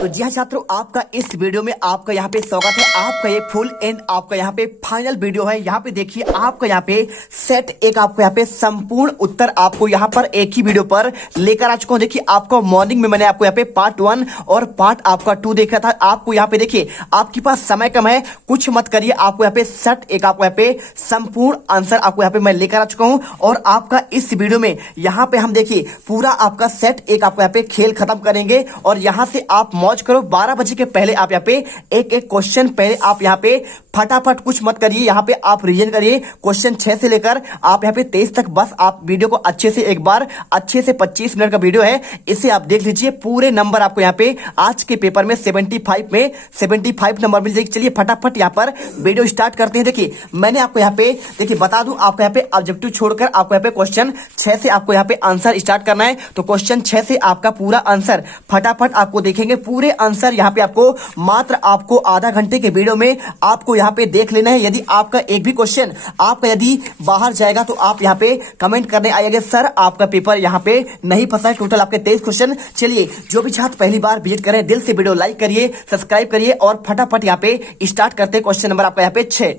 तो जी हाँ छात्रों, आपका इस वीडियो में आपका यहाँ पे स्वागत है। आपका ये फुल एंड आपका यहाँ पे फाइनल वीडियो है। यहाँ पे देखिए आपका यहाँ पे सेट एक आपको यहाँ पे संपूर्ण उत्तर आपको यहाँ पर एक ही वीडियो पर लेकर आ चुका हूँ। देखिए आपको मॉर्निंग में मैंने आपको यहाँ पे पार्ट 1 और पार्ट आपका 2 देखा था। आपको यहाँ पे देखिए आपके पास समय कम है, कुछ मत करिए। आपको यहाँ पे सेट एक आपको यहाँ पे संपूर्ण आंसर आपको यहाँ पे मैं लेकर आ चुका हूँ और आपका इस वीडियो में यहाँ पे हम देखिए पूरा आपका सेट एक आपको यहाँ पे खेल खत्म करेंगे और यहाँ से आप मौज करो। 12 बजे के पहले आप यहाँ पे एक एक क्वेश्चन पहले आप यहाँ पे फटाफट कुछ मत करिए, यहाँ पे आप रिवीजन करिए क्वेश्चन 6 से लेकर आप यहाँ पे 23 तक। बस आप वीडियो को अच्छे से एक बार अच्छे से 25 मिनट का वीडियो है, इसे आप देख लीजिए। पूरे नंबर आपको यहाँ पे आज के पेपर में 75 नंबर मिल जाएगी। चलिए फटाफट यहाँ पर वीडियो स्टार्ट करते हैं। देखिए मैंने आपको यहाँ पे देखिए बता दूं, आपको यहाँ पे ऑब्जेक्टिव छोड़कर आपको यहाँ पे क्वेश्चन 6 से आपको यहाँ पे आंसर स्टार्ट करना है। तो क्वेश्चन 6 से आपका पूरा आंसर फटाफट आपको देखेंगे। पूरे आंसर यहाँ पे आपको मात्र आपको आधा घंटे के वीडियो में आपको यहाँ पे देख लेना है। यदि आपका एक भी क्वेश्चन आपका यदि बाहर जाएगा तो आप यहाँ पे कमेंट करने आइएगा, सर आपका पेपर यहाँ पे नहीं फंसा है। टोटल आपके 23 क्वेश्चन। चलिए जो भी छात्र पहली बार विजिट करें दिल से वीडियो लाइक करिए, सब्सक्राइब करिए और फटाफट यहाँ पे स्टार्ट करते हैं। क्वेश्चन नंबर आपका यहाँ पे 6।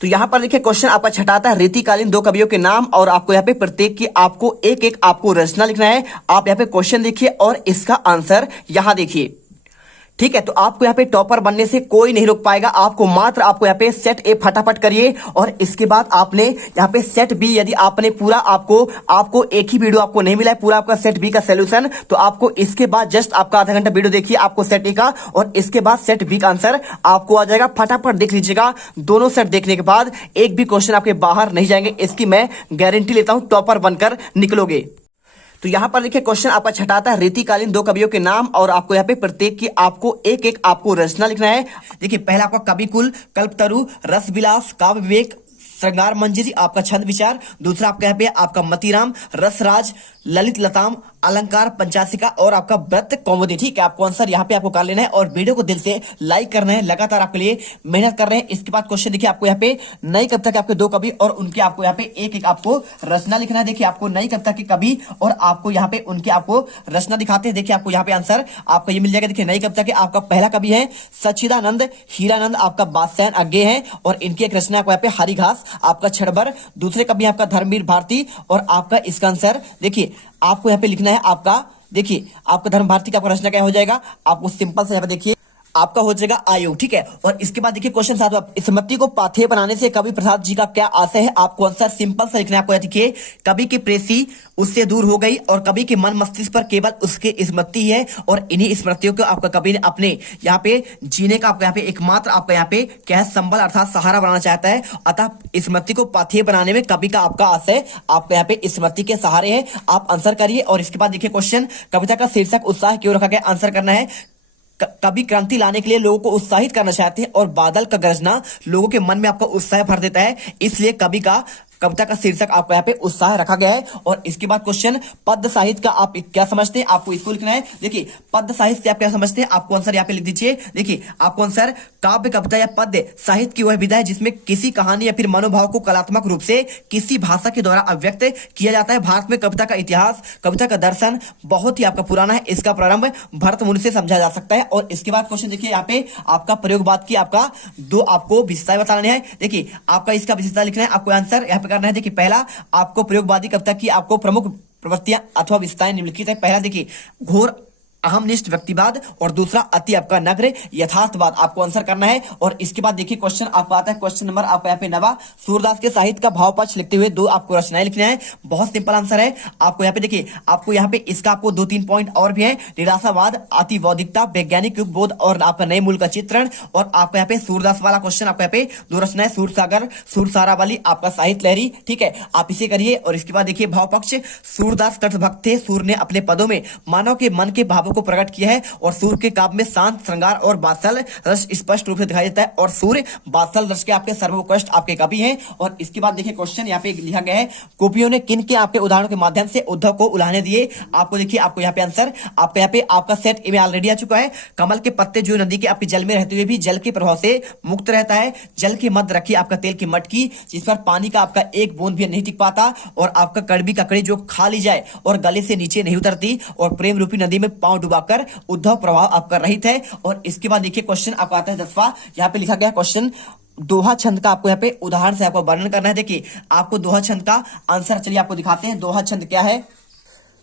तो यहां पर देखिए क्वेश्चन आपका छठाता है, रीतिकालीन दो कवियों के नाम और आपको यहाँ पे प्रत्येक की आपको एक एक आपको रचना लिखना है। आप यहाँ पे क्वेश्चन देखिए और इसका आंसर यहां देखिए। ठीक है, तो आपको यहाँ पे टॉपर बनने से कोई नहीं रोक पाएगा। आपको मात्र आपको यहाँ पे सेट ए फटाफट करिए और इसके बाद आपने यहाँ पे सेट बी, यदि आपने पूरा आपको एक ही वीडियो आपको नहीं मिला है पूरा आपका सेट बी का सॉल्यूशन, तो आपको इसके बाद जस्ट आपका आधा घंटा वीडियो देखिए आपको सेट ए का और इसके बाद सेट बी का आंसर आपको आ जाएगा। फटाफट देख लीजिएगा। दोनों सेट देखने के बाद एक भी क्वेश्चन आपके बाहर नहीं जाएंगे, इसकी मैं गारंटी लेता हूं। टॉपर बनकर निकलोगे। तो यहां पर देखिए क्वेश्चन आपका छठाता है, रीतिकालीन दो कवियों के नाम और आपको यहाँ पे प्रत्येक की आपको एक एक आपको रचना लिखना है। देखिए पहला आपका कवि कुल, कल्पतरु, रस विलास, काव्य विवेक, श्रृंगार मंजरी आपका छंद विचार। दूसरा आपका यहाँ पे आपका मतीराम, रसराज, ललित लताम, अलंकार, पंचासिका और आपका व्रत कौमुदी। ठीक है, आपको आंसर यहाँ पे आपको कर लेना है और वीडियो को दिल से लाइक करना है। लगातार आपके लिए मेहनत कर रहे हैं। इसके बाद क्वेश्चन देखिए आपको यहाँ पे नई कविता के आपके दो कवि और उनके आपको यहाँ पे एक एक आपको रचना लिखना है। देखिए आपको नई कविता के कवि और आपको यहाँ पे उनके आपको रचना दिखाते हैं। देखिए आपको यहाँ पे आंसर आपका ये मिल जाएगा। देखिए नई कविता के आपका पहला कवि है सच्चिदानंद हीरानंद, आपका बादशाह अज्ञे है और इनकी एक रचना आपको यहाँ पे हरी घास, आपका छड़बर। दूसरे कवि आपका धर्मवीर भारती और आपका इसका आंसर देखिए आपको यहाँ पे लिखना है। आपका देखिए आपका धर्म भारती का आपका रचना क्या हो जाएगा, आपको सिंपल से यहाँ पे देखिए आपका हो जाएगा आयोग। ठीक है, और इसके बाद देखिए क्वेश्चन 7, स्मृति को पाथेय बनाने से कवि प्रसाद जी का क्या आशय है। आपको आंसर सिंपल सा लिखना है। आपको देखिए कवि की प्रेसी उससे दूर हो गई और कवि के मन मस्तिष्क पर केवल उसके स्मृति है और इन्हीं स्मृतियों को आपका कवि ने अपने यहाँ पे जीने का आपका यहाँ पे एकमात्र आपका यहाँ पे क्या है संबल अर्थात सहारा बनाना चाहता है। अतः स्मृति को पाथेय बनाने में कवि का आपका आशय आपका यहाँ पे स्मृति के सहारे है। आप आंसर करिए और इसके बाद देखिए क्वेश्चन कविता का शीर्षक उत्साह क्यों रखा गया। आंसर करना है। कवि क्रांति लाने के लिए लोगों को उत्साहित करना चाहते हैं और बादल का गरजना लोगों के मन में आपका उत्साह भर देता है, इसलिए कवि का कविता का शीर्षक आपको यहाँ पे उत्साह रखा गया है। और इसके बाद क्वेश्चन पद्य साहित्य का आप क्या समझते हैं, आपको इसको लिखना है। देखिए पद्य साहित्य से आप क्या समझते हैं, आपको आंसर यहाँ पे लिख दीजिए। देखिए आपको आंसर काव्य कविता या पद्य साहित्य की वह विधा है जिसमें किसी कहानी या फिर मनोभाव को कलात्मक रूप से किसी भाषा के द्वारा अभिव्यक्त किया जाता है। भारत में कविता का इतिहास, कविता का दर्शन बहुत ही आपका पुराना है। इसका प्रारंभ भरत मुनि से समझा जा सकता है। और इसके बाद क्वेश्चन देखिए यहाँ पे आपका प्रयोगवाद की आपका दो आपको विशेषताएं बताने हैं। देखिए आपका इसका विशेषता लिखना है। आपको आंसर यहाँ पे करना है। देखिए पहला आपको प्रयोगवादी कविता की आपको प्रमुख प्रवृत्तियां अथवा विशेषताएं निम्नलिखित है। पहला देखिए घोर अहमनिष्ठ व्यक्तिवाद और दूसरा अति आपका नग्न यथार्थवाद। आपको आंसर करना है। और इसके बाद देखिए क्वेश्चन आपका आता है क्वेश्चन नंबर आपका यहाँ पे 9, सूरदास के साहित्य का भाव पक्ष लिखते हुए दो आपको रचनाएं लिखना है। बहुत सिंपल आंसर है। आपको यहाँ पे देखिए आपको यहाँ पे इसका आपको 2-3 पॉइंट और भी है। निराशावाद, अतिबौद्धिकता, वैज्ञानिक युग बोध और आपका नए मूल का चित्रण। और आपको यहाँ पे सूरदास वाला क्वेश्चन आपको यहाँ पे दो रचनाएं, सूरसागर, सूरसारा वाली आपका साहित्य लहरी। ठीक है, आप इसे करिए। और इसके बाद देखिए भाव पक्ष, सूरदास कृतभक्त थे। सूर ने अपने पदों में मानव के मन के भावों को प्रकट किया है और सूर्य के काव्य में शांत, श्रृंगार और वात्सल रस स्पष्ट रूप से दिखाई देता है और सूर्य वात्सल रस के आपके सर्वोत्कृष्ट आपके कवि हैं। और इसके बाद देखिए क्वेश्चन यहाँ पे लिखा गया है, गोपियों ने किन के आपके उदाहरणों के माध्यम से उद्धव को उलाहने दिए। आपको देखिए आपको यहाँ पे आंसर आपका यहाँ पे आपका सेट ए में ऑलरेडी आ चुका है। कमल के पत्ते जो नदी के आपके जल में रहते हुए भी जल के प्रभाव से मुक्त रहता है। जल के मध्य रखी आपका तेल की मटकी जिस पर पानी का आपका एक बूंद भी नहीं टिक पाता और आपका कड़वी ककड़ी जो खा ली जाए और गले से नीचे नहीं उतरती और प्रेम रूपी नदी में पांव पांव डुबाकर उद्धव प्रभाव आपका रहित है। और इसके बाद देखिए क्वेश्चन आपका आता है 10वां। यहाँ पे लिखा गया क्वेश्चन दोहा छंद का आपको यहाँ पे उदाहरण से आपको वर्णन करना है। देखिए आपको दोहा छंद का आंसर चलिए आपको दिखाते हैं। दोहा छंद क्या है,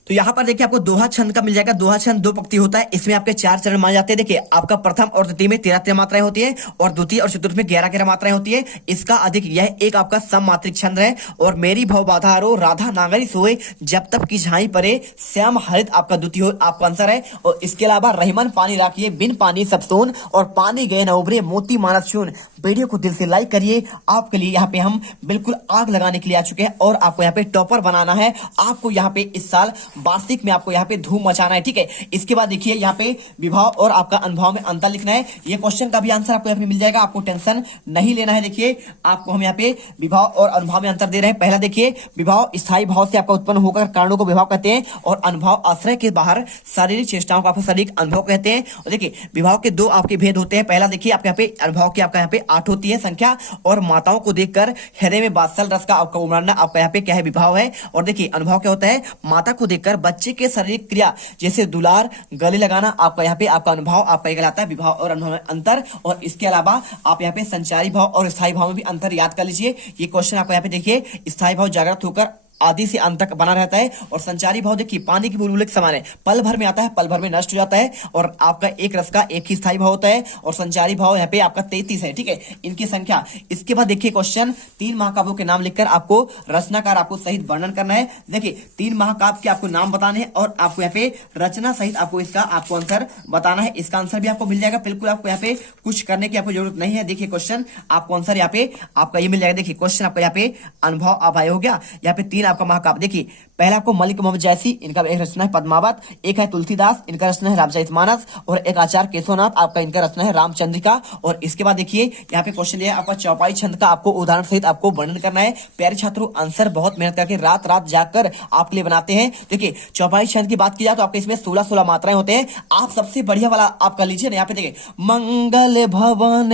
तो यहाँ पर देखिए आपको दोहा छंद का मिल जाएगा। दोहा छंद 2 पंक्ति होता है, इसमें आपके 4 चरण माने जाते हैं। देखिए आपका प्रथम और द्वितीय में 13 मात्राएं होती है और द्वितीय और चतुर्थ में 11 मात्राएं होती है। इसका अधिक यह एक आपका सममात्रिक छंद है। और मेरी भव बाधा रो राधा नागरी सोए जब तक की झाई परे श्याम हरित आपका द्वितीय आपका आंसर है। और इसके अलावा रहीमन पानी राखिए बिन पानी सब सोन और पानी गए न उभरे मोती मानस चून। वीडियो को दिल से लाइक करिए, आपके लिए यहाँ पे हम बिल्कुल आग लगाने के लिए आ चुके हैं और आपको यहाँ पे टॉपर बनाना है। आपको यहाँ पे इस साल वार्षिक में आपको यहाँ पे धूम मचाना है, ठीक है। इसके बाद देखिए यहाँ पे विभाव और आपका अनुभव में अंतर लिखना है। ये क्वेश्चन का भी आंसर आपको यहाँ पे मिल जाएगा, आपको टेंशन नहीं लेना है। देखिए आपको हम यहाँ पे विभाव और अनुभव में अंतर दे रहे हैं। पहला देखिए विभाव स्थायी भाव से आपका उत्पन्न होकर कारणों को विभाव कहते हैं और अनुभव आश्रय के बाहर शारीरिक चेष्टाओं को आपको शारीरिक अनुभव कहते हैं। और देखिए विभाव के 2 आपके भेद होते हैं। पहला देखिए आपके यहाँ पे अनुभव की आपका यहाँ पे 8 होती है संख्या और माताओं को देखकर हृदय में वात्सल रस का आपका उमड़ना आपका यहाँ पे क्या है विभाव है। और देखिए अनुभव क्या होता है, माता को देखकर बच्चे के शारीरिक क्रिया जैसे दुलार गले लगाना आपका यहाँ पे आपका अनुभव आपका कहलाता है। विभाव और अनुभव में अंतर। और इसके अलावा आप यहाँ पे संचारी भाव और स्थायी भाव में भी अंतर याद कर लीजिए। ये क्वेश्चन आपको यहाँ पे देखिए स्थायी भाव जागृत होकर आदि से अंत तक बना रहता है और संचारी भाव देखिए पानी की बुलबुले के समान है, पल भर में आता है पल भर में नष्ट हो जाता है। और आपका एक रस का एक ही स्थायी भाव होता है और संचारी भाव यहाँ पे आपका 33 है, ठीक है, इनकी संख्या। इसके बाद देखिए क्वेश्चन 3 महाकाव्यों के नाम लिखकर आपको रचनाकार आपको सहित वर्णन करना है। देखिए 3 महाकाव्य के आपको नाम बताने हैं और आपको यहाँ पे रचना सहित आपको इसका आपको आंसर बताना है। इसका आंसर भी आपको मिल जाएगा, बिल्कुल आपको यहाँ पे कुछ करने की आपको जरूरत नहीं है। देखिए क्वेश्चन आपको आंसर यहाँ पे आपका ये मिल जाएगा। देखिए क्वेश्चन आपका यहाँ पे अनुभव अभाय हो गया। यहाँ पे 3 आपका महाकाव्य देखिए, पहला आपको मलिक मोहम्मद जैसी इनका एक रचना है पद्मावत, एक है तुलसीदास इनका रचना है रामचरितमानस और एक आचार्य केशवनाथ आपका इनका रचना है रामचंद्रिका। और इसके बाद देखिए यहाँ पे क्वेश्चन दिया आपका चौपाई छंद का आपको उदाहरण सहित आपको वर्णन करना है। प्यारे छात्रों आंसर बहुत मेहनत करके रात रात जाकर आपके लिए बनाते हैं। देखिए चौपाई छंद की बात की जाए तो आपके इसमें 16 मात्राएं होते हैं। आप सबसे बढ़िया वाला आप कर लीजिए ना, यहाँ पे देखिए मंगल भवन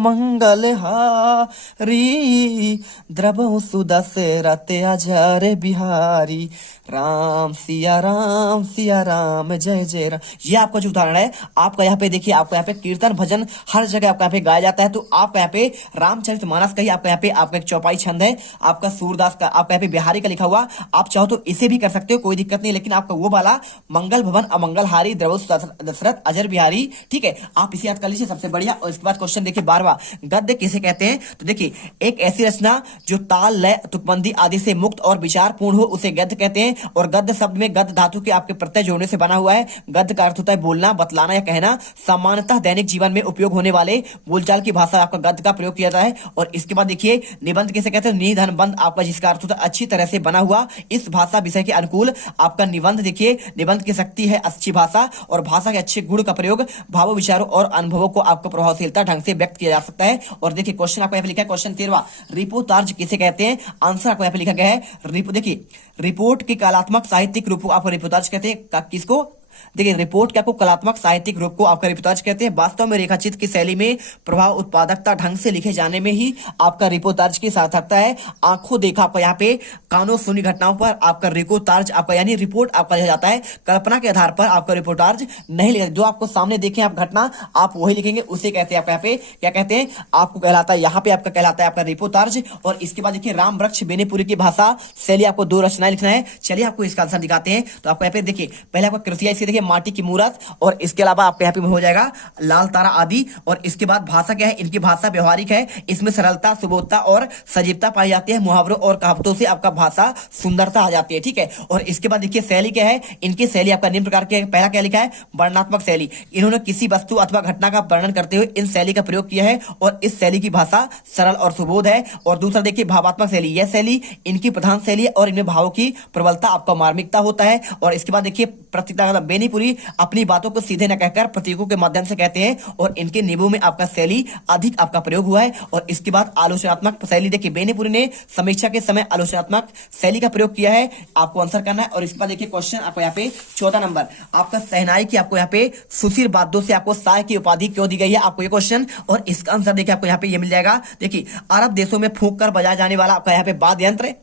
मंगल हारी द्रव सुदशरथ अजर बिहारी राम सिया राम जय जय राम। ये आपका जो उदाहरण है आपका यहाँ पे देखिए आपका यहाँ पे कीर्तन भजन हर जगह आपका यहाँ पे गाया जाता है। तो आपका यहाँ पे रामचरितमानस का ही आपका यहाँ पे आपका एक चौपाई छंद है, आपका सूरदास का आपका यहाँ पे बिहारी का लिखा हुआ। आप चाहो तो इसे भी कर सकते हो, कोई दिक्कत नहीं, लेकिन आपका वो वाला मंगल भवन अमंगल हारी द्रव दशरथ अजर बिहारी, ठीक है, आप इसे याद कर लीजिए सबसे बढ़िया। और इसके बाद क्वेश्चन देखिए 12वां गद्य किसे कहते हैं। तो देखिए एक ऐसी रचना जो ताल लय तुकबंदी आदि से मुक्त और विचारपूर्ण हो उसे गद्य कहते हैं। और गद्य शब्द में गद्य धातु के आपके प्रत्यय जोड़ने से बना हुआ है। गद्य का अर्थ होता है बोलना, बतलाना या कहना। सामान्यतः दैनिक जीवन में उपयोग होने वाले बोलचाल की भाषा आपका गद्य का प्रयोग किया जाता है। और इसके बाद देखिए निबंध किसे कहते हैं। निधन बंध आपका जिसका अर्थ होता है अच्छी तरह से बना हुआ, इस भाषा विषय के अनुकूल आपका निबंध। देखिए निबंध की शक्ति है अच्छी भाषा और भाषा के अच्छे गुण का प्रयोग भावों विचारों और अनुभवों को आपको प्रभावशीलता ढंग से व्यक्त किया जा सकता है। और देखिए क्वेश्चन आपको यहाँ पे लिखा है क्वेश्चन 13वां रिपोर्टार्ज किसे कहते हैं। आंसर आपको यहाँ पे लिखा गया है देखिए रिपोर्ट के कलात्मक साहित्यिक रूप को आपको रिपोर्टार्ज कहते हैं। किसको, देखिए रिपोर्ट के आपको कलात्मक साहित्यिक रूप को आपका रिपोर्टाज कहते हैं। वास्तव में रेखाचित्र की शैली में प्रभाव उत्पादकता ढंग से लिखे जाने में ही आपका रिपोर्टाज की सार्थकता है। आंखों देखा आपका यहाँ पे कानों सुनी घटनाओं पर आपका रिपोर्टाज आपका यानी रिपोर्ट आपका लिखा जाता है। कल्पना के आधार पर आपका रिपोर्टाज नहीं लिखा, जो आपको सामने देखें आप घटना आप वही लिखेंगे, उसे कहते हैं आपका यहाँ पे क्या कहते हैं, आपको कहलाता है यहाँ पे आपका कहलाता है आपका रिपोर्टाज। और इसके बाद देखिए राम वृक्ष बेनीपुरी की भाषा शैली आपको 2 रचनाएं लिखना है। चलिए आपको इसका आंसर दिखाते हैं। तो आपको यहाँ पे देखिए पहले आपका कृतियां देखिए माटी की मूरत और इसके अलावा आपके यहाँ पे हो जाएगा लाल तारा आदि। और इसके बाद भाषा क्या है, इनकी भाषा व्यवहारिक है, इसमें सरलता सुबोधता और सजीवता पाई जाती है। मुहावरों और कहावतों से आपका भाषा सुंदरता आ जाती है, ठीक है। और इसके बाद देखिए शैली क्या है, इनकी शैली आपका निम्न प्रकार के, पहला क्या लिखा है वर्णनात्मक शैली। इन्होंने किसी वस्तु अथवा घटना का वर्णन करते हुए इन शैली का प्रयोग किया है और इस शैली की भाषा सरल और सुबोध है। और दूसरा देखिए भावात्मक शैली, यह शैली इनकी प्रधान शैली है और इनमें भावों की प्रबलता आपका मार्मिकता होता है। और इसके बाद देखिए प्रतीकता बेनीपुरी अपनी बातों को सीधे न कहकर प्रतीकों के माध्यम से कहते हैं और इनके निबंधों में आपका शैली अधिक आपका प्रयोग हुआ है। और इसके बाद आलोचनात्मक शैली देखिए बेनीपुरी ने समीक्षा के समय आलोचनात्मक शैली का प्रयोग किया है, आपको आंसर करना है। और इसके बाद देखिए क्वेश्चन आपको यहाँ पे 14 नंबर आपका सहनाई की आपको यहाँ पे सुशील वाद्यों से आपको साय की उपाधि क्यों दी गई है, आपको ये क्वेश्चन। और इसका आंसर देखिए आपको यहाँ पे ये मिल जाएगा। देखिए अरब देशों में फूंक कर बजाया जाने वाला आपका यहाँ पे वाद्य यंत्र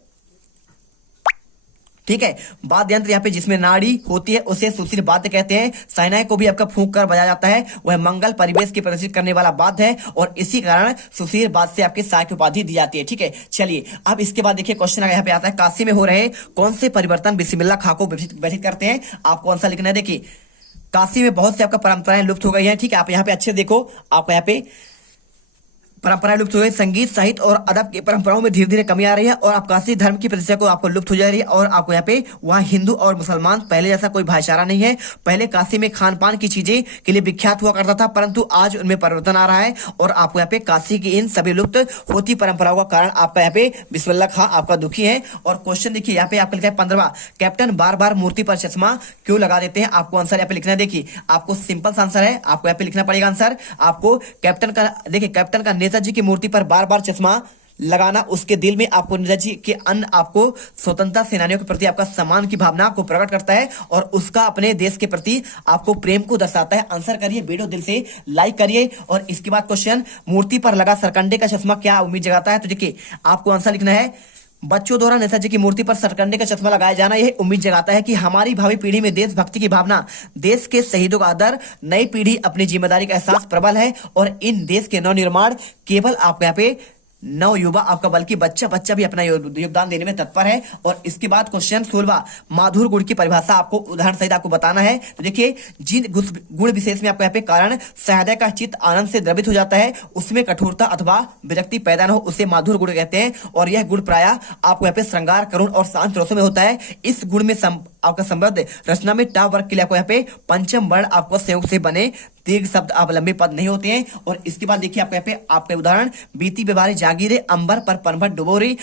ठीक है। वाद्य यंत्र यहाँ पे जिसमें नाड़ी होती है उसे सुशील वाद्य कहते हैं। शहनाई को भी आपका फूंक कर बजाया जाता है, वह मंगल परिवेश की प्रदर्शित करने वाला वाद्य है और इसी कारण सुशील वाद्य से आपके शाह की उपाधि दी जाती है। ठीक है, चलिए अब इसके बाद देखिए क्वेश्चन यहाँ पे आता है, काशी में हो रहे कौन से परिवर्तन बिस्मिल्लाह खां को व्यथित करते हैं? आपको आंसर लिखना है। देखिए काशी में बहुत सी आपका परंपराएं लुप्त हो गई हैं। ठीक है, आप यहाँ पे अच्छे देखो, आप यहाँ पे परंपराएं लुप्त हो गई, संगीत साहित्य और अदब की परंपराओं में धीरे धीरे कमी आ रही है और आप काशी धर्म की प्रतिष्ठा को आपको लुप्त हो जा रही है और आपको यहाँ पे वहाँ हिंदू और मुसलमान पहले जैसा कोई भाईचारा नहीं है। पहले काशी में खान पान की चीजें के लिए विख्यात हुआ करता था, परंतु आज उनमें परिवर्तन आ रहा है और आपको यहाँ पे काशी की इन सभी लुप्त होती परंपराओं का कारण आपका यहाँ पे बिस्मिल्लाह खां आपका दुखी है। और क्वेश्चन देखिए यहाँ पे आपका लिखा है 15वां, कैप्टन बार बार मूर्ति पर चश्मा क्यों लगा देते हैं? आपको आंसर यहाँ पे लिखना है। देखिए आपको सिंपल आंसर है, आपको यहाँ पे लिखना पड़ेगा आंसर। आपको कैप्टन का देखिए कैप्टन का नेताजी की मूर्ति पर बार बार चश्मा लगाना उसके दिल में आपको नेताजी के अन्य आपको स्वतंत्रता सेनानियों के प्रति आपका सम्मान की भावना को प्रकट करता है और उसका अपने देश के प्रति आपको प्रेम को दर्शाता है। आंसर करिए, वीडियो दिल से लाइक करिए। और इसके बाद क्वेश्चन, मूर्ति पर लगा सरकंडे का चश्मा क्या उम्मीद जगाता है? तो देखिए आपको आंसर लिखना है, बच्चों द्वारा नेताजी की मूर्ति पर सरकंडे का चश्मा लगाया जाना यह उम्मीद जगाता है कि हमारी भावी पीढ़ी में देशभक्ति की भावना, देश के शहीदों का आदर, नई पीढ़ी अपनी जिम्मेदारी का एहसास प्रबल है और इन देश के नवनिर्माण केवल आपको यहाँ पे नव युवा आपका बल्कि बच्चा बच्चा भी अपना योगदान देने में तत्पर है। और इसके बाद क्वेश्चन 16, माधुर गुण की परिभाषा आपको उदाहरण सहित आपको बताना है। तो देखिए जिन गुण विशेष में आपको यहाँ पे कारण सहृदय का चित्त आनंद से द्रवित हो जाता है, उसमें कठोरता अथवा विरक्ति पैदा न हो, उसे माधुर गुण कहते हैं। और यह गुण प्राय आपको यहाँ पे श्रृंगार, करुण और शांत रसों में होता है। इस गुण में आपका संबद्ध रचना में टा वर्ग के लिए आपको यहाँ पे पंचम वर्ण आपको संयोग से बने दीर्घ शब्द आप लंबे पद नहीं होते हैं। और इसके बाद देखिए आपको यहाँ पे आपके उदाहरण, बीती व्यवहारी जागीरे, अंबर पर पनभट डुबोरी,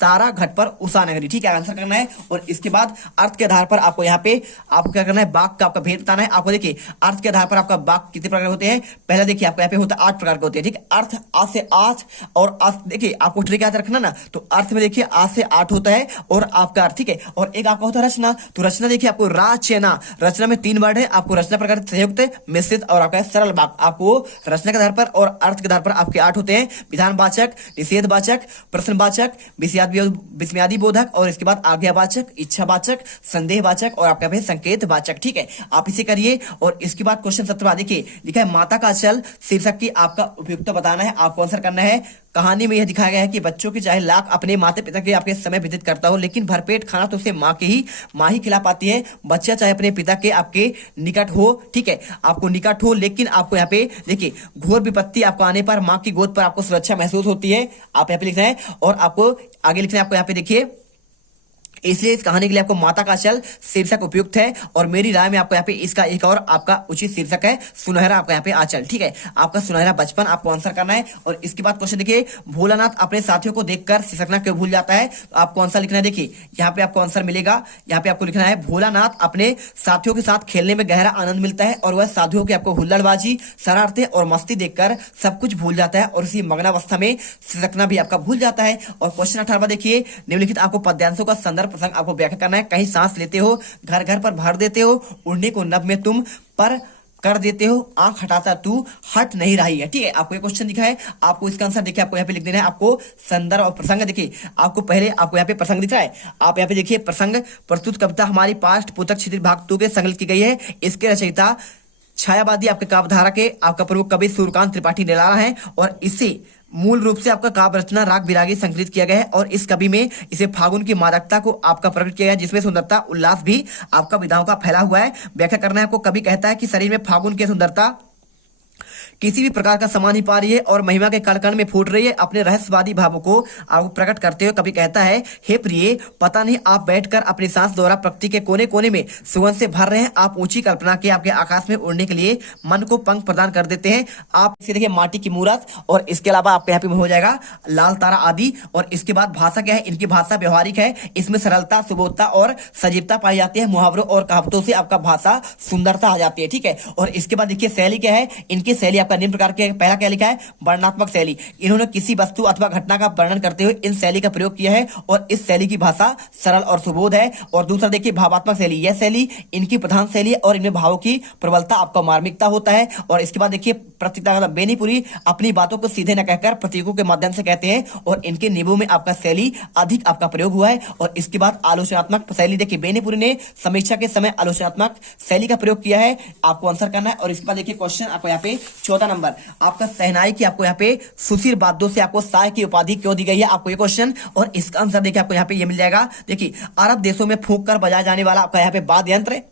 तारा घट पर उषा नगरी। ठीक है, आंसर करना है। और इसके बाद अर्थ के आधार पर आपको यहाँ पे आपको क्या करना है, वाक्य का आपका भेद बताना है। आपको देखिए अर्थ के आधार पर आपका वाक्य कितने प्रकार होते हैं? पहले देखिए आपको यहाँ पे होता है 8 प्रकार के होते हैं। ठीक है, अर्थ आ से 8 और देखिए आपको ट्रिक याद रखना ना, तो अर्थ में देखिए आ से 8 होता है और आपका अर्थ। ठीक है, और एक आपका होता है रचना। तो रचना देखिए आपको रचना, रचना में 3 वर्ड है। आपको रचना प्रकार संयुक्त, मिश्रित और आपका सरल वाक्य। आपको रचना के आधार पर और अर्थ के आधार पर आपके 8 होते हैं, विधानवाचक, निषेधवाचक, प्रश्नवाचक, विस्मयादि बोधक और इसके बाद आज्ञावाचक, इच्छावाचक, संदेहवाचक और आपका भी संकेतवाचक। ठीक है, आप इसे करिए। और इसके बाद क्वेश्चन 17 देखिए लिखा है, माता का अचल शीर्षक की आपका उपयुक्त बताना है। आपको आंसर करना है। कहानी में यह दिखाया गया है कि बच्चों की चाहे लाख अपने माता पिता के आपके समय व्यतीत करता हो, लेकिन भरपेट खाना तो उसे माँ ही खिला पाती है। बच्चा चाहे अपने पिता के आपके निकट हो, ठीक है, आपको निकट हो, लेकिन आपको यहाँ पे देखिए घोर विपत्ति आपको आने पर माँ की गोद पर आपको सुरक्षा महसूस होती है। आप यहाँ पे लिखना है और आपको आगे लिखना है। आपको यहाँ पे देखिए, इसलिए इस कहानी के लिए आपको माता का अचल शीर्षक उपयुक्त है। और मेरी राय में आपको यहाँ पे इसका एक और आपका उचित शीर्षक है सुनहरा आपका यहाँ पे आंचल। ठीक है, आपका सुनहरा बचपन आपको आंसर करना है। और इसके बाद क्वेश्चन देखिए, भोलानाथ अपने साथियों को देखकर सिसकना क्यों भूल जाता है? तो आपको आंसर लिखना है। देखिए यहाँ पे आपको आंसर मिलेगा, यहाँ पे आपको लिखना है, भोलानाथ अपने साथियों के साथ खेलने में गहरा आनंद मिलता है और वह साथियों की आपको हुल्लड़बाजी, शरारतें और मस्ती देखकर सब कुछ भूल जाता है और उसी मग्नावस्था में सिसकना भी आपका भूल जाता है। और क्वेश्चन 18 देखिए, निम्नलिखित आपको पद्यांशों का संदर्भ प्रसंग आपको व्याख्या करना है। कहीं सांस लेते हो, घर घर पर भर देते हो, उड़ने को नभ में तुम पर कर देते हो, आंख हटाता तू हट नहीं रही है। ठीक है, आपको ये क्वेश्चन दिखा है, आपको इसका आंसर देखिए आपको यहाँ पे लिख देना है। आपको संदर्भ और प्रसंग देखिए, आपको पहले आपको यहाँ पे प्रसंग दिख रहा है, आप यहाँ पे देखिए प्रसंग, प्रस्तुत कविता हमारी पाठ पुस्तक क्षितिज भाग 2 के संकलित की गई है। इसके रचयिता छायावादी आपके काव्यधारा के आपका प्रमुख कवि सूर्यकांत त्रिपाठी निराला है और इसे मूल रूप से आपका काव्य रचना राग बिरागी संकलित किया गया है। और इस कवि में इसे फागुन की मादकता को आपका प्रकट किया गया है, जिसमें सुंदरता उल्लास भी आपका विधाओं का फैला हुआ है। व्याख्या करना है आपको। कवि कहता है कि शरीर में फागुन की सुंदरता किसी भी प्रकार का समा नहीं पा रही है और महिमा के कण कण में फूट रही है। अपने रहस्यवादी भावों को आपको प्रकट करते हुए कवि कहता है, हे प्रिय, पता नहीं आप बैठकर अपनी सांस द्वारा प्रकृति के कोने कोने में सुगंध से भर रहे हैं। आप ऊंची कल्पना के आपके आकाश में उड़ने के लिए मन को पंख प्रदान कर देते हैं। आप इसे देखिए माटी की मूरत और इसके अलावा आपके यहाँ पे हो जाएगा लाल तारा आदि। और इसके बाद भाषा क्या है, इनकी भाषा व्यवहारिक है, इसमें सरलता, सुबोधता और सजीवता पाई जाती है। मुहावरों और कहावतों से आपका भाषा सुंदरता आ जाती है। ठीक है, और इसके बाद देखिए शैली क्या है, इनकी शैली आपका निम्न प्रकार के, पहला क्या लिखा है, वर्णनात्मक शैली। इन्होंने किसी वस्तु अथवा घटना का वर्णन करते हुए इन शैली का प्रयोग किया है और इस शैली की भाषा सरल और सुबोध है। और दूसरा देखिए भावात्मक शैली, यह शैली इनकी प्रधान शैली है और इनमें भावों की प्रबलता, आपका मार्मिकता होता है। और इसके बाद देखिए प्रतीकता, मतलब बेनीपुरी अपनी बातों को सीधे न कहकर प्रतीकों के माध्यम से कहते हैं और इनके निबंधों में आपका शैली अधिक आपका प्रयोग हुआ है। और इसके बाद आलोचनात्मक शैली, देखिए बेनीपुरी ने समीक्षा के समय आलोचनात्मक शैली का प्रयोग किया है, आपको आंसर करना है। और इसके बाद देखिए क्वेश्चन आपको यहाँ पे 14 नंबर, आपका सहनाई की आपको यहाँ पे सुशील वाद्यों से आपको शाह की उपाधि क्यों दी गई है, आपको ये क्वेश्चन। और इसका आंसर देखिए आपको यहाँ पे ये मिल जाएगा। देखिए अरब देशों में फूंक कर बजाया जाने वाला आपका यहाँ पे वाद्य यंत्र,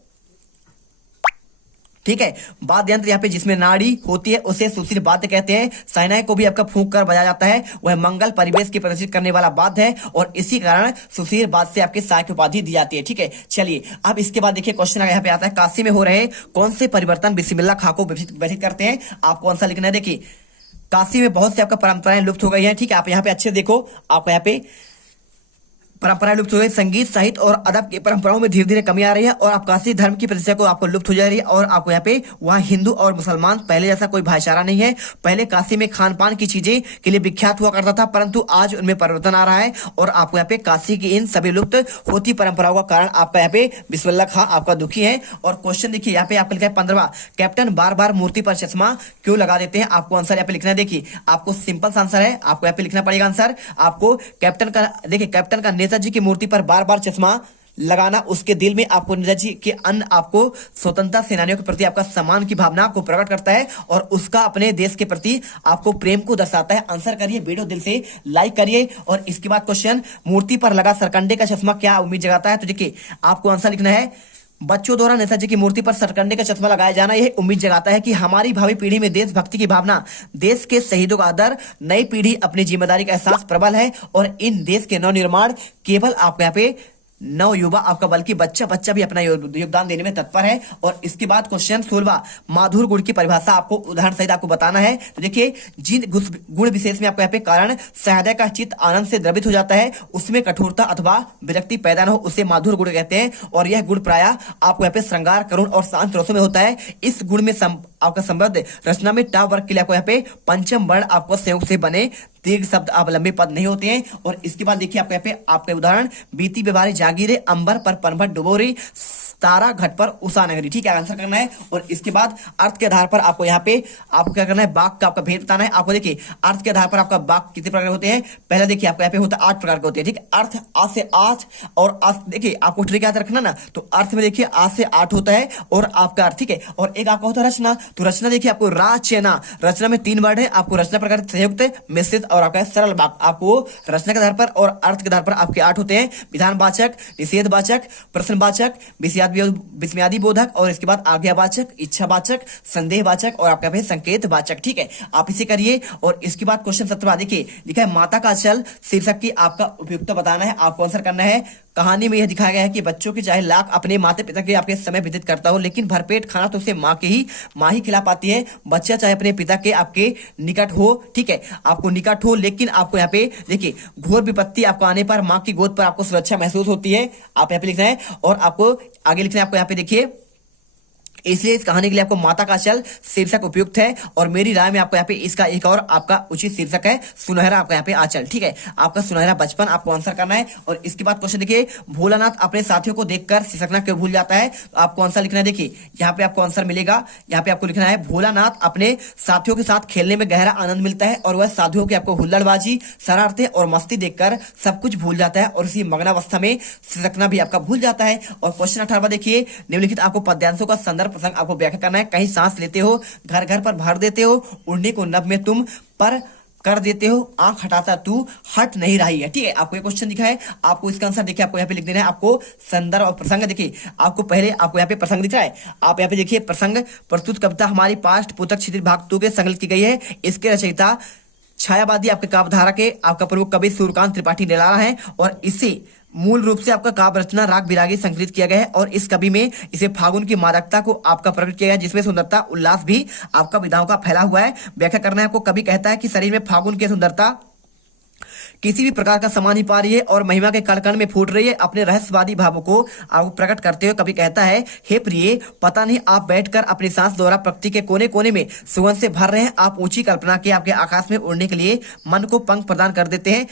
ठीक है, वाद्य यंत्र यहाँ पे जिसमें नाड़ी होती है उसे सुशील वाद्य कहते हैं। सहनाई को भी आपका फूंक कर बजाया जाता है, वह मंगल परिवेश की प्रदर्शित करने वाला वाद्य है और इसी कारण सुशील वाद्य से आपके शाह की उपाधि दी जाती है। ठीक है, चलिए अब इसके बाद देखिए क्वेश्चन यहाँ पे आता है, काशी में हो रहे कौन से परिवर्तन बिस्मिल्लाह खां को व्यथित करते हैं, आपको आंसर लिखना है। देखिए काशी में बहुत से आपका परंपराएं लुप्त हो गई हैं। ठीक है, आप यहाँ पे अच्छे देखो, आपको यहाँ पे परंपराएं लुप्त हो गई, संगीत साहित्य और अदब की परंपराओं में धीरे धीरे कमी आ रही है और आपकाशी धर्म की प्रतिष्ठा को आपको लुप्त हो जा रही है। और आपको यहाँ पे वहाँ हिंदू और मुसलमान पहले जैसा कोई भाईचारा नहीं है। पहले काशी में खान पान की चीजें के लिए विख्यात हुआ करता था, परंतु आज उनमें परिवर्तन आ रहा है और आपको यहाँ पे काशी की इन सभी लुप्त होती परंपराओं का कारण आपका यहाँ पे बिस्मिल्लाह खां आपका दुखी है। और क्वेश्चन देखिए यहाँ पे आपको लिखा है 15वां, कैप्टन बार बार मूर्ति पर चश्मा क्यों लगा देते हैं, आपको आंसर यहाँ पे लिखना है। देखिए आपको सिंपल आंसर है, आपको यहाँ पे लिखना पड़ेगा आंसर। आपको कैप्टन का, देखिए कैप्टन का नेताजी की मूर्ति पर बार बार चश्मा लगाना उसके दिल में आपको नेताजी के अन्य आपको स्वतंत्रता सेनानियों के प्रति आपका सम्मान की भावना को प्रकट करता है और उसका अपने देश के प्रति आपको प्रेम को दर्शाता है। आंसर करिए, वीडियो दिल से लाइक करिए। और इसके बाद क्वेश्चन, मूर्ति पर लगा सरकंडे का चश्मा क्या उम्मीद जगाता है, तो देखिए आपको आंसर लिखना है, बच्चों द्वारा नेताजी की मूर्ति पर सरकंडे का चश्मा लगाया जाना यह उम्मीद जगाता है कि हमारी भावी पीढ़ी में देशभक्ति की भावना, देश के शहीदों का आदर, नई पीढ़ी अपनी जिम्मेदारी का एहसास प्रबल है और इन देश के नवनिर्माण केवल आपको यहाँ पे नव युवा आपका बल्कि बच्चा बच्चा भी अपना योगदान देने में तत्पर है। और इसके बाद क्वेश्चन 16, माधुर गुण की परिभाषा आपको उदाहरण सहित आपको बताना है। तो देखिए जिन गुण विशेष में आपको यहाँ पे कारण सहृदय का चित्त आनंद से द्रवित हो जाता है, उसमें कठोरता अथवा विरक्ति पैदा न हो, उसे माधुर गुण कहते हैं। और यह गुण प्रायः आपको यहाँ पे श्रृंगार, करुण और शांत रसों में होता है। इस गुण में आपका संबद्ध रचना में टा वर्ग के लिए आपको यहाँ पे पंचम वर्ण आपको संयोग से बने दीर्घ शब्द आप लंबे पद नहीं होते हैं। और इसके बाद देखिए आपको यहाँ पे आपके उदाहरण, बीती व्यवहारी जागीरे, अंबर पर पनभट डुबोरी, तारा घट पर उषा नगरी। ठीक है, आंसर करना है। और इसके बाद अर्थ के आधार पर आपको यहाँ पे आपको क्या करना है, वाक्य का आपका भेद बताना है। आपको देखिए अर्थ के आधार पर आपका वाक्य कितने प्रकार होते हैं, पहले देखिए आपको यहाँ पे होता है 8 प्रकार के होते हैं। ठीक है, अर्थ आ से 8 और देखिए आपको ट्रिक याद रखना ना, तो अर्थ में देखिए आ से 8 होता है और आपका अर्थ, ठीक है। और एक आपका होता है रचना, तो रचना देखिए आपको रचना, रचना में 3 वर्ड है, आपको रचना प्रकार संयुक्त, मिश्रित और आपका सरल वाक्य। आपको रचना के आधार पर और अर्थ के आधार पर आपके 8 होते हैं, विधानवाचक, निषेधवाचक, प्रश्नवाचक, विस्मयादि बोधक और इसके बाद आज्ञावाचक, इच्छावाचक, संदेहवाचक और आपका भी संकेतवाचक। ठीक है, आप इसे करिए। और इसके बाद क्वेश्चन 17 देखिए लिखा है, माता का अचल शीर्षक की आपका उपयुक्तता बताना है, आपको आंसर करना है। कहानी में यह दिखाया गया है कि बच्चों की चाहे लाख अपने माता पिता के आपके समय व्यतीत करता हो, लेकिन भरपेट खाना तो उसे माँ ही खिला पाती है। बच्चा चाहे अपने पिता के आपके निकट हो, ठीक है, आपको निकट हो, लेकिन आपको यहाँ पे देखिए घोर विपत्ति आपको आने पर माँ की गोद पर आपको सुरक्षा महसूस होती है, आप यहाँ पे लिखना है। और आपको आगे लिखना है, आपको यहाँ पे देखिए इसलिए इस कहानी के लिए आपको माता का अचल शीर्षक उपयुक्त है। और मेरी राय में आपको यहाँ पे इसका एक और आपका उचित शीर्षक है सुनहरा आपका यहाँ पे आंचल। ठीक है, आपका सुनहरा बचपन आपको आंसर करना है। और इसके बाद क्वेश्चन देखिए, भोलानाथ अपने साथियों को देखकर सिसकना क्यों भूल जाता है, तो आपको आंसर लिखना है। देखिए यहाँ पे आपको आंसर मिलेगा, यहाँ पे आपको लिखना है, भोलानाथ अपने साथियों के साथ खेलने में गहरा आनंद मिलता है और वह साथियों की आपको हुल्लड़बाजी, शरारतें और मस्ती देखकर सब कुछ भूल जाता है और इसी मग्नावस्था में सिसकना भी आपका भूल जाता है। और क्वेश्चन 18 देखिए, निम्नलिखित आपको पद्यांशों का संदर्भ प्रसंग आपको व्याख्या करना है। कहीं सांस लेते हो, घर घर पर भर देते हो, उड़ने को नभ में तुम पर कर देते हो, आंख हटाता तू हट नहीं रही है। ठीक है, आपको ये क्वेश्चन दिखा है, आपको इसका आंसर देखिए आपको यहाँ पे लिख देना है। आपको संदर्भ और प्रसंग देखिए, आपको पहले आपको यहाँ पे प्रसंग दिख रहा है, आप यहाँ पे देखिए प्रसंग, प्रस्तुत कविता हमारी पाठ पुस्तक क्षितिज भाग 2 के संकलित की गई है। इसके रचयिता छायावादी आपके काव्यधारा के आपका प्रमुख कवि सूर्यकांत त्रिपाठी निराला है और इसे मूल रूप से आपका काव्य रचना राग बिरागी संकलित किया गया है। और इस कवि में इसे फागुन की मादकता को आपका प्रकट किया गया है, जिसमें सुंदरता उल्लास भी आपका विधाओं का फैला हुआ है। व्याख्या करना है आपको, कवि कहता है कि शरीर में फागुन की सुंदरता किसी भी प्रकार का समा नहीं पा रही है और महिमा के कण कण में फूट रही है। अपने रहस्यवादी भावों को आपको प्रकट करते हुए कवि कहता है, हे प्रिय, पता नहीं आप बैठकर अपनी सांस द्वारा प्रकृति के कोने कोने में सुगंध से भर रहे हैं। आप ऊंची कल्पना के आपके आकाश में उड़ने के लिए मन को पंख प्रदान कर देते हैं।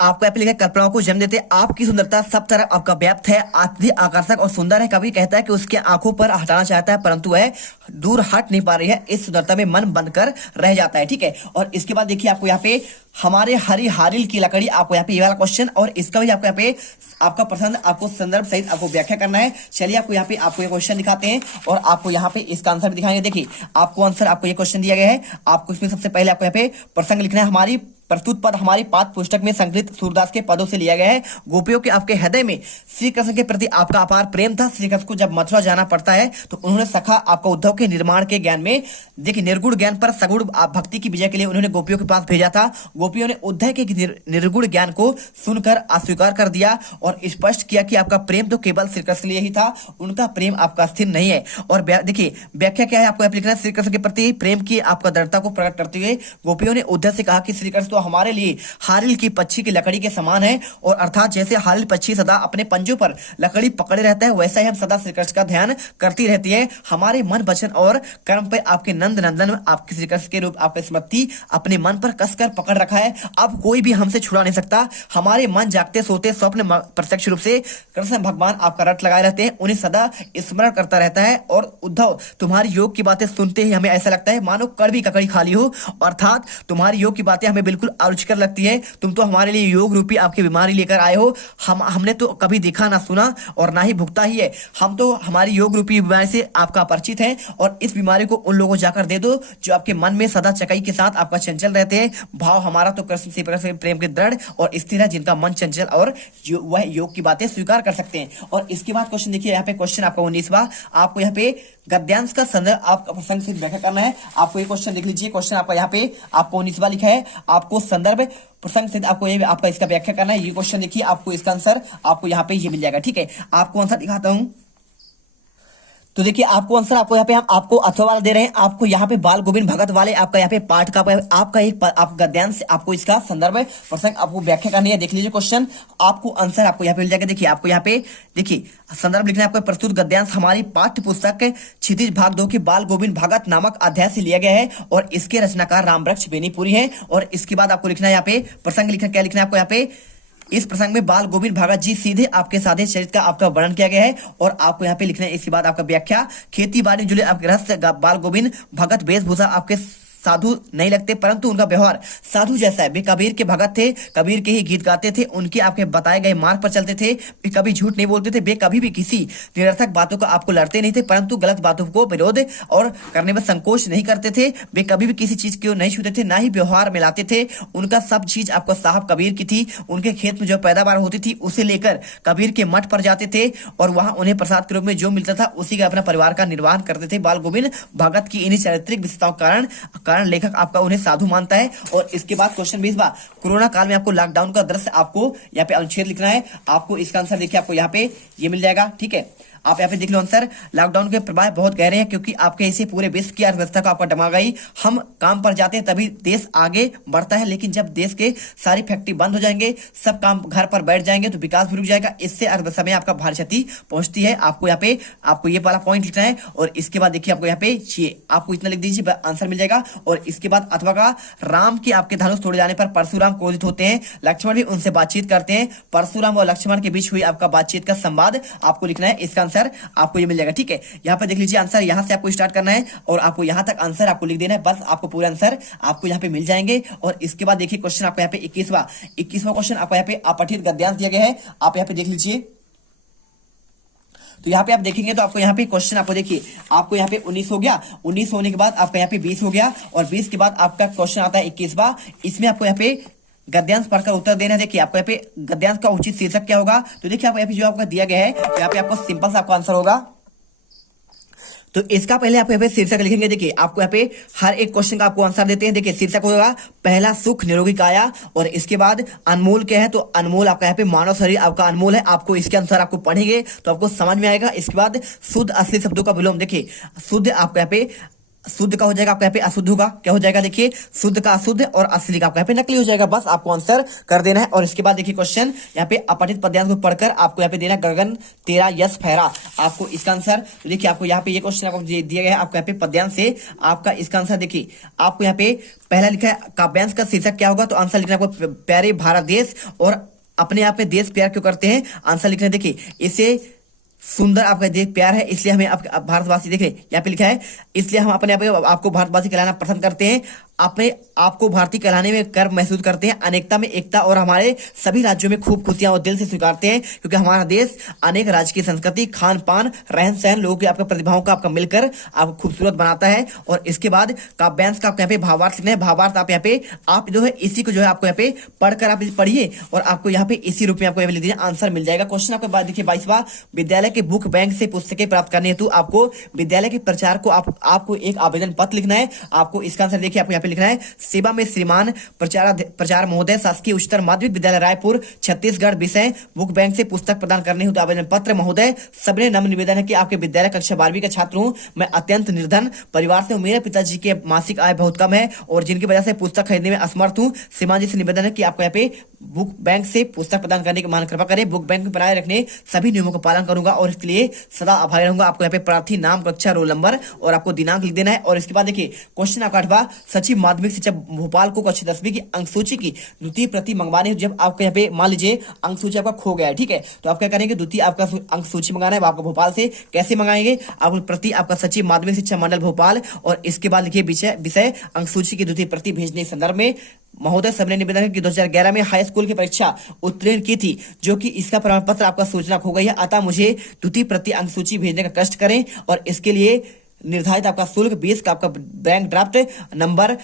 आपको यहाँ पे लिखा है, कल्पनाओं को जन्म देते हैं। आपकी सुंदरता सब तरफ आपका व्याप्त है, अत्यधिक आकर्षक और सुंदर है। कवि कहता है कि उसके आंखों पर हटाना चाहता है परंतु वह दूर हट नहीं पा रही है। इस सुंदरता में मन बनकर रह जाता है। ठीक है, और इसके बाद देखिए आपको यहाँ पे हमारे हरी हारिल की लकड़ी, आपको यहाँ पे ये वाला क्वेश्चन और इसका भी आपको यहाँ पे आपका पसंद आपको संदर्भ सहित आपको व्याख्या करना है। चलिए आपको यहाँ पे आपको ये क्वेश्चन दिखाते हैं और आपको यहाँ पे इसका आंसर भी दिखाएंगे। देखिए आपको आंसर, आपको ये क्वेश्चन दिया गया है। आपको इसमें सबसे पहले आपको यहाँ पे प्रसंग लिखना है। हमारी प्रस्तुत पद हमारी पाठ पुस्तक में संकलित सूरदास के पदों से लिया गया है। गोपियों के आपके हृदय में श्री कृष्ण के प्रति आपका अपार प्रेम था। श्री कृष्ण को जब मथुरा जाना पड़ता है तो उन्होंने सखा आपका उद्धव के निर्माण के ज्ञान में, देखिए निर्गुण ज्ञान पर सगुण भक्ति की विजय के लिए उन्होंने गोपियों के पास भेजा था। गोपियों ने उद्धव के निर्गुण ज्ञान को सुनकर अस्वीकार कर दिया और स्पष्ट किया कि आपका प्रेम तो केवल श्री कृष्ण के लिए ही था, उनका प्रेम आपका स्थिर नहीं है। और देखिए व्याख्या क्या है, आपको लिखना है, श्री कृष्ण के प्रति प्रेम की आपका दृढ़ता को प्रकट करते हुए गोपियों ने उद्धव से कहा कि श्री कृष्ण तो हमारे लिए हारिल की पक्षी की लकड़ी के समान है, और अर्थात जैसे हारिल पक्षी सदा अपने पंजों पर लकड़ी पकड़े रहता है वैसा ही हम सदा श्री कृष्ण का ध्यान करती रहती है। हमारे मन वचन और कर्म पर आपके नंद नंदन आपके श्री कृष्ण के रूप आपकी स्मृति अपने मन पर कसकर पकड़ रखा है। अब कोई भी हमसे छुड़ा नहीं सकता। हमारे मन जागते सोते स्वप्न प्रत्यक्ष रूप से कृष्ण भगवान आपका रट लगाए रहते हैं, उन्हें सदा स्मरण करता रहता है। और उद्धव तुम्हारी योग की बातें सुनते ही हमें ऐसा लगता है मानो कड़वी ककड़ी खाली हो, अर्थात तुम्हारी योग की बातें हमें बिल्कुल अरुचिकर लगती है। तुम तो हमारे लिए योग रूपी आपकी बीमारी लेकर आए हो। हमने तो कभी देखा ना सुना और ना ही भुगता ही है। हम तो हमारी योग रूपी बीमारी से आपका परिचित है, और इस बीमारी को उन लोगों को जाकर दे दो जो आपके मन में सदा चकई के साथ आपका चंचल रहते हैं। भाव हमारा तो कृष्ण से प्रेम के दृढ़ और स्थिर है, जिनका मन चंचल और वह योग की बातें स्वीकार कर सकते हैं। और इसके बाद क्वेश्चन देखिए, यहाँ पे क्वेश्चन आपका 19वां, आपको यहाँ पे गद्यांश का संदर्भ आपका प्रसंग से व्याख्या करना है। आपको ये क्वेश्चन देख लीजिए, क्वेश्चन आपका यहाँ पे आपको 19वां लिखा है, आपको संदर्भ प्रसंग से आपको ये आपका इसका व्याख्या करना है। ये क्वेश्चन देखिए, आपको इसका आंसर आपको यहाँ पे ये मिल जाएगा। ठीक है, आपको आंसर दिखाता हूं। तो देखिए आपको आंसर आपको यहाँ पे हम आपको अथवा वाला दे रहे हैं। आपको यहाँ पे बाल गोविंद भगत वाले आपका यहाँ पे पाठ का आपका एक आप गद्यांश आपको इसका संदर्भ प्रसंग आपको व्याख्या करनी है। देख लीजिए क्वेश्चन, आपको आंसर आपको यहाँ पे मिल जाएगा। देखिए आपको यहाँ पे देखिए संदर्भ लिखना है, आपको प्रस्तुत गद्यांश हमारी पाठ्य पुस्तक क्षितिज भाग 2 के बाल गोविंद भगत नामक अध्याय से लिया गया है और इसके रचनाकार रामवृक्ष बेनीपुरी है। और इसके बाद आपको लिखना है यहाँ पे प्रसंग लिखना, क्या लिखना है आपको यहाँ पे, इस प्रसंग में बाल गोविंद भगत जी सीधे आपके साधे चरित्र का आपका वर्णन किया गया है। और आपको यहाँ पे लिखना है इसके बाद आपका व्याख्या, खेती बाड़ी जुड़े आपके रहस्य बाल गोविंद भगत वेशभूषा आपके साधु नहीं लगते परंतु उनका व्यवहार साधु जैसा है। वे कबीर के भगत थे, कबीर के ही गीत गाते थे, उनके आपके बताए गए मार्ग पर चलते थे, वे कभी झूठ नहीं बोलते थे, वे कभी भी किसी निरर्थक बातों को आपको लड़ते नहीं थे परंतु गलत बातों को विरोध और करने में संकोच नहीं करते थे। वे कभी भी किसी चीज को नहीं छूते थे, ना ही व्यवहार में लाते थे। उनका सब चीज आपको साहब कबीर की थी। उनके खेत में जो पैदावार होती थी उसे लेकर कबीर के मठ पर जाते थे और वहां उन्हें प्रसाद के रूप में जो मिलता था उसी का अपना परिवार का निर्वाह करते थे। बाल गोविंद भगत की इन्हीं चारित्रिक विशेषताओं कारण लेखक आपका उन्हें साधु मानता है। और इसके बाद क्वेश्चन 20वां, कोरोना काल में आपको लॉकडाउन का दृश्य आपको यहाँ पे अनुच्छेद लिखना है। आपको इसका आंसर देखिए आपको यहाँ पे ये मिल जाएगा। ठीक है, आप यहाँ पे देख लो आंसर, लॉकडाउन के प्रभाव बहुत गहरे हैं क्योंकि आपके इसे पूरे विश्व की अर्थव्यवस्था को आपका डमा गई। हम काम पर जाते हैं तभी देश आगे बढ़ता है, लेकिन जब देश के सारी फैक्ट्री बंद हो जाएंगे, सब काम घर पर बैठ जाएंगे तो विकास भी रुक जाएगा। इससे अर्थव्यवस्था में आपका भारी क्षति पहुंचती है। आपको यहाँ पे आपको ये वाला पॉइंट लिखना है। और इसके बाद देखिए आपको यहाँ पे ये आपको इतना लिख दीजिए, आंसर मिल जाएगा। और इसके बाद अथवा का, राम के आपके धनुष तोड़े जाने पर परशुराम क्रोधित होते हैं, लक्ष्मण भी उनसे बातचीत करते हैं। परशुराम और लक्ष्मण के बीच हुई आपका बातचीत का संवाद आपको लिखना है। इसका आंसर आपको ये मिल जाएगा। ठीक है, यहाँ पे देख लीजिए आंसर, यहाँ से आपको स्टार्ट करना है और आपको यहाँ तक आंसर आपको लिख देना है। बस आपको पूरे आंसर आपको यहाँ पे मिल जाएंगे। और इसके बाद देखिए क्वेश्चन आपको यहाँ पे 21वां क्वेश्चन आपको यहाँ पे अपठित गद्यांश दिया गया है। आप यहाँ पे देख लीजिए, तो यहाँ पे आप देखेंगे तो आपको यहाँ पे क्वेश्चन आपको देखिए आपको यहाँ पे 19 हो गया, 19 होने के बाद आपका यहाँ पे 20 हो गया और 20 के बाद आपका क्वेश्चन आता है 21वां। इसमें आपको यहाँ पे गद्यांश पढ़कर उत्तर देना है। देखिए आपको यहाँ पे गद्यांश का उचित शीर्षक क्या होगा, तो देखिए आपको यहाँ पे जो आपका दिया गया है यहाँ पे आपको सिंपल सा आपका आंसर होगा। तो इसका पहले आप यहाँ पे शीर्षक लिखेंगे। देखिए आपको यहाँ पे हर एक क्वेश्चन का आपको आंसर देते हैं। देखिए शीर्षक होगा पहला सुख निरोगी काया, और इसके बाद अनमोल क्या है, तो अनमोल आपका यहाँ पे मानव शरीर आपका अनमोल है। आपको इसके अनुसार आपको पढ़ेंगे तो आपको समझ में आएगा। इसके बाद शुद्ध असली शब्दों का विलोम, देखिए शुद्ध आपको यहाँ पे शुद्ध का हो जाएगा आपका यहाँ पे अशुद्ध होगा, क्या हो जाएगा देखिए, शुद्ध का अशुद्ध और असली का आपका यहाँ पे नकली हो जाएगा। बस आपको आंसर कर देना है। और इसके बाद देखिए क्वेश्चन यहाँ पे अपठित पद्यांश को पढ़कर आपको यहाँ पे देना गगन तेरा यश फहरा, आपको इसका आंसर। तो देखिए आपको यहाँ पे ये क्वेश्चन आपको दिया गया है आपको यहाँ पे पद्यांश से, आपका इसका आंसर देखिए आपको यहाँ पे पहला लिखा है काव्यांश का शीर्षक क्या होगा, तो आंसर लिखना है आपको प्यारे भारत देश, और अपने आप में देश प्यार क्यों करते हैं, आंसर लिखना है देखिए इसे सुंदर आपका देश प्यार है इसलिए हमें भारतवासी, देखिए यहाँ पे लिखा है इसलिए हम अपने आपको भारतवासी कहलाना पसंद करते हैं, अपने आपको भारतीय कहलाने में गर्व महसूस करते हैं, अनेकता में एकता, और हमारे सभी राज्यों में खूब खुशियां और दिल से स्वीकारते हैं, क्योंकि हमारा देश अनेक राज्य की संस्कृति, खान पान, रहन सहन, लोगों की आपका प्रतिभाओं का आपका मिलकर आपको खूबसूरत बनाता है। और इसके बाद काव्यांश का आपको यहाँ पे भावार्थ लिखना है। भावार्थ आप यहाँ पे आप जो है इसी को जो है आपको यहाँ पे पढ़कर आप पढ़िए और आपको यहाँ पे इसी रूप में आपको लिख दीजिए, आंसर मिल जाएगा। क्वेश्चन आपके बाद देखिए 22वां, विद्यालय के बुक बैंक से पुस्तकें प्राप्त करने हेतु आपको विद्यालय के प्रचार को आपको एक आवेदन पत्र लिखना है। आपको इसका आंसर देखिए आपको यहाँ पे लिखना है, सेवा में श्रीमान प्रचार महोदय, शासकीय उच्चतर माध्यमिक विद्यालय रायपुर छत्तीसगढ़, विषय बुक बैंक से पुस्तक प्रदान करने हेतु आवेदन पत्र। महोदय, सबने नम्र निवेदन है कि आपके विद्यालय कक्षा 12वीं का छात्र हूं, मैं अत्यंत निर्धन परिवार से हूं, मेरे पिताजी के मासिक आय बहुत कम है और जिनकी वजह से पुस्तक खरीदने में असमर्थ हूं। श्रीमान जी से निवेदन है कि आपको यहाँ पे बुक बैंक से पुस्तक प्रदान करने की मान कृपा करें, बुक बैंक में बनाए रखने सभी नियमों का पालन करूंगा और इसके लिए सदा आभारी रहूंगा। आपको यहाँ पे प्रार्थी, नाम, कक्षा, रोल नंबर और आपको दिनांक लिख देना है। और इसके बाद देखिए क्वेश्चन आपका 8वां, सचिव माध्यमिक शिक्षा भोपाल को कक्षा 10वीं की अंक सूची की द्वितीय प्रति मंगवाने, जब आपको यहाँ पे मान लीजिए अंक सूची आपका खो गया है, ठीक है, तो आप क्या करेंगे, द्वितीय आपका अंक सूची मंगाना है आपको भोपाल से। कैसे मंगाएंगे, आपको प्रति आपका सचिव माध्यमिक शिक्षा मंडल भोपाल, और इसके बाद लिखिए विषय अंक सूची की द्वितीय प्रति भेजने के संदर्भ में महोदय, सबने निवेदन है कि 2011 में हाई स्कूल की परीक्षा उत्तीर्ण की थी, जो कि इसका प्रमाण पत्र आपका सूचना खो गई है, अतः मुझे द्वितीय प्रति अंक सूची भेजने का कष्ट करें और इसके लिए निर्धारित आपका शुल्क 20 का आपका बैंक ड्राफ्ट नंबर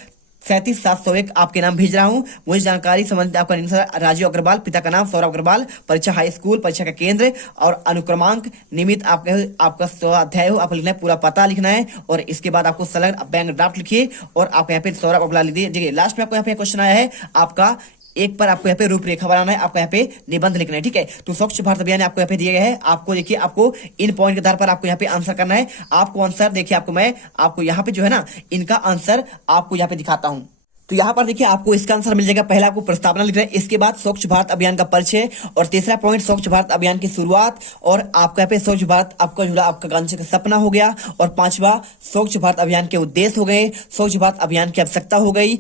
37,701 आपके नाम भेज रहा हूं। मुझे जानकारी संबंधित आपका निम्न राजीव अग्रवाल, पिता का नाम सौरभ अग्रवाल, परीक्षा हाई स्कूल, परीक्षा का केंद्र और अनुक्रमांक निमित्त आपका स्वाध्याय हो, आपको लिखना है, पूरा पता लिखना है और इसके बाद आपको संलग्न बैंक ड्राफ्ट लिखिए और आप यहाँ पे सौरभ अग्रवाल लिख दीजिए। लास्ट में आपको यहाँ पे क्वेश्चन आया है आपका एक पर आपको यहाँ पे रूपरेखा बनाना है, आपको यहाँ पे निबंध लिखना है, ठीक है। तो स्वच्छ भारत अभियान आपको यहाँ पे दिए गए हैं, आपको देखिए आपको इन पॉइंट के आधार पर आपको यहाँ पे आंसर करना है। आपको आंसर देखिए आपको यहाँ पे जो है ना इनका आंसर आपको यहाँ पे दिखाता हूँ। तो यहाँ पर देखिए आपको इसका आंसर मिल जाएगा। पहला आपको प्रस्तावना लिखना है, इसके बाद स्वच्छ भारत अभियान का परिचय और तीसरा पॉइंट स्वच्छ भारत अभियान की शुरुआत और आपका यहाँ पे स्वच्छ भारत आपका जुड़ा आपका गांधी का सपना हो गया और 5वां स्वच्छ भारत अभियान के उद्देश्य हो गए, स्वच्छ भारत अभियान की आवश्यकता हो गई,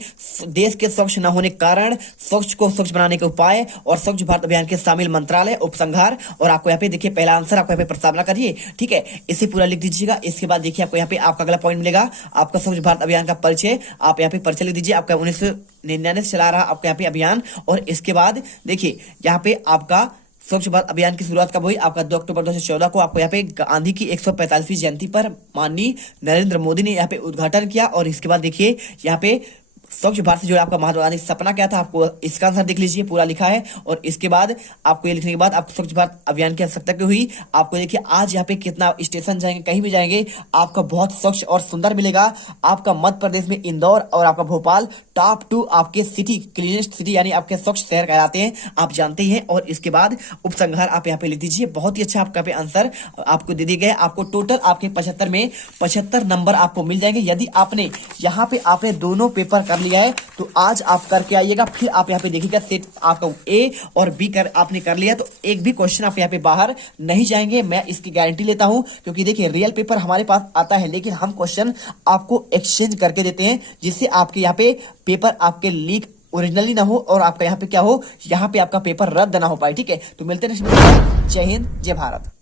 देश के स्वच्छ न होने के कारण, स्वच्छ को स्वच्छ बनाने के उपाय और स्वच्छ भारत अभियान के शामिल मंत्रालय उपसंहार। और आपको यहाँ पे देखिए पहला आंसर आपको यहाँ पे प्रस्तावना करिए, ठीक है, इसे पूरा लिख दीजिएगा। इसके बाद देखिए आपको यहाँ पे आपका अगला पॉइंट मिलेगा आपका स्वच्छ भारत अभियान का परिचय, आप यहाँ पे परिचय लिख दीजिए। आपका 1999 से चला रहा आपका यहाँ पे अभियान और इसके बाद देखिए यहाँ पे आपका स्वच्छ भारत अभियान की शुरुआत कब हुई, आपका 2 अक्टूबर 2014 को आपको यहाँ पे गांधी की 145वीं जयंती पर माननीय नरेंद्र मोदी ने यहाँ पे उद्घाटन किया। और इसके बाद देखिए यहाँ पे स्वच्छ भारत से जो आपका महात्मा गांधी सपना क्या था, आपको इसका आंसर देख लीजिए, पूरा लिखा है। और इसके बाद आपको ये लिखने के बाद आपको स्वच्छ भारत अभियान की आवश्यकता क्यों हुई, आपको देखिए आज यहाँ पे कितना स्टेशन जाएंगे, कहीं भी जाएंगे आपका बहुत स्वच्छ और सुंदर मिलेगा। आपका मध्य प्रदेश में इंदौर और आपका भोपाल टॉप 2 आपके सिटी क्लीनेस्ट सिटी यानी आपके स्वच्छ शहर कहलाते हैं, आप जानते ही हैं। और इसके बाद उपसंहार आप यहाँ पे लिख दीजिए। बहुत ही अच्छा आपका पे आंसर आपको दे दिए गए। आपको टोटल आपके 75 में 75 नंबर आपको मिल जाएंगे। यदि आपने यहाँ पे आपने दोनों पेपर कर लिया है तो आज आप करके आइएगा, फिर आप यहाँ पे देखिएगा सेट आपका ए और बी आपने कर लिया तो एक भी क्वेश्चन आप यहाँ पे बाहर नहीं जाएंगे, मैं इसकी गारंटी लेता हूं। क्योंकि देखिए रियल पेपर हमारे पास आता है लेकिन हम क्वेश्चन आपको एक्सचेंज करके देते हैं जिससे आपके यहाँ पे पेपर आपके लीक ओरिजिनली ना हो और आपका यहाँ पे क्या हो, यहाँ पे आपका पेपर रद्द ना हो पाए, ठीक है। तो मिलते हैं, जय हिंद जय भारत।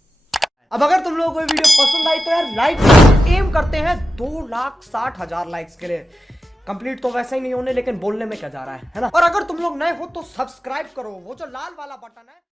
अब अगर तुम लोगों को ये वीडियो पसंद आई तो यार लाइक एम करते हैं 2,60,000 लाइक्स के लिए। कंप्लीट तो वैसे ही नहीं होने लेकिन बोलने में क्या जा रहा है ना। और अगर तुम लोग नए हो तो सब्सक्राइब करो, वो जो लाल वाला बटन है।